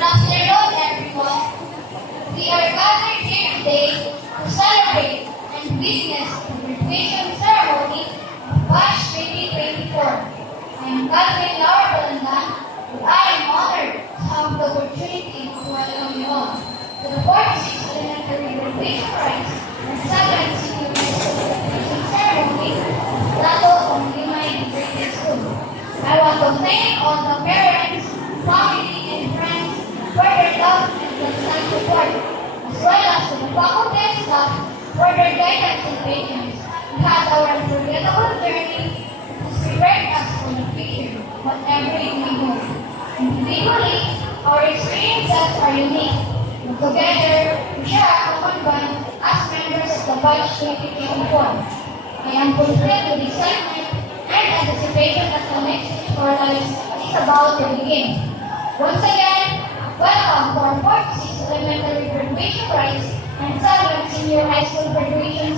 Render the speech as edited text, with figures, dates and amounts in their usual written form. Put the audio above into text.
afternoon, everyone. We are gathered here today to celebrate and witness the graduation ceremony of Batch 2024. I am Catherine Laura Balandan, and I am honored to have the opportunity to welcome you all to the 46th Elementary Graduation Rites and 7th Senior High School graduation ceremony Lalo on Limay Integrated School. I want to thank all the parents, family, and friends for their love and constant support, as well as to the faculty and staff for their guidance and patience. We had our unforgettable journey to prepare us for the future, whatever it may hold. Individually, our experiences are unique, but together, we share a common bond as members of the Batch 2024. I am fulfilled with excitement and anticipation that the next stage of our lives is about to begin. Once again, welcome to our 46th Elementary Graduation Rites and 7th Senior High School Graduation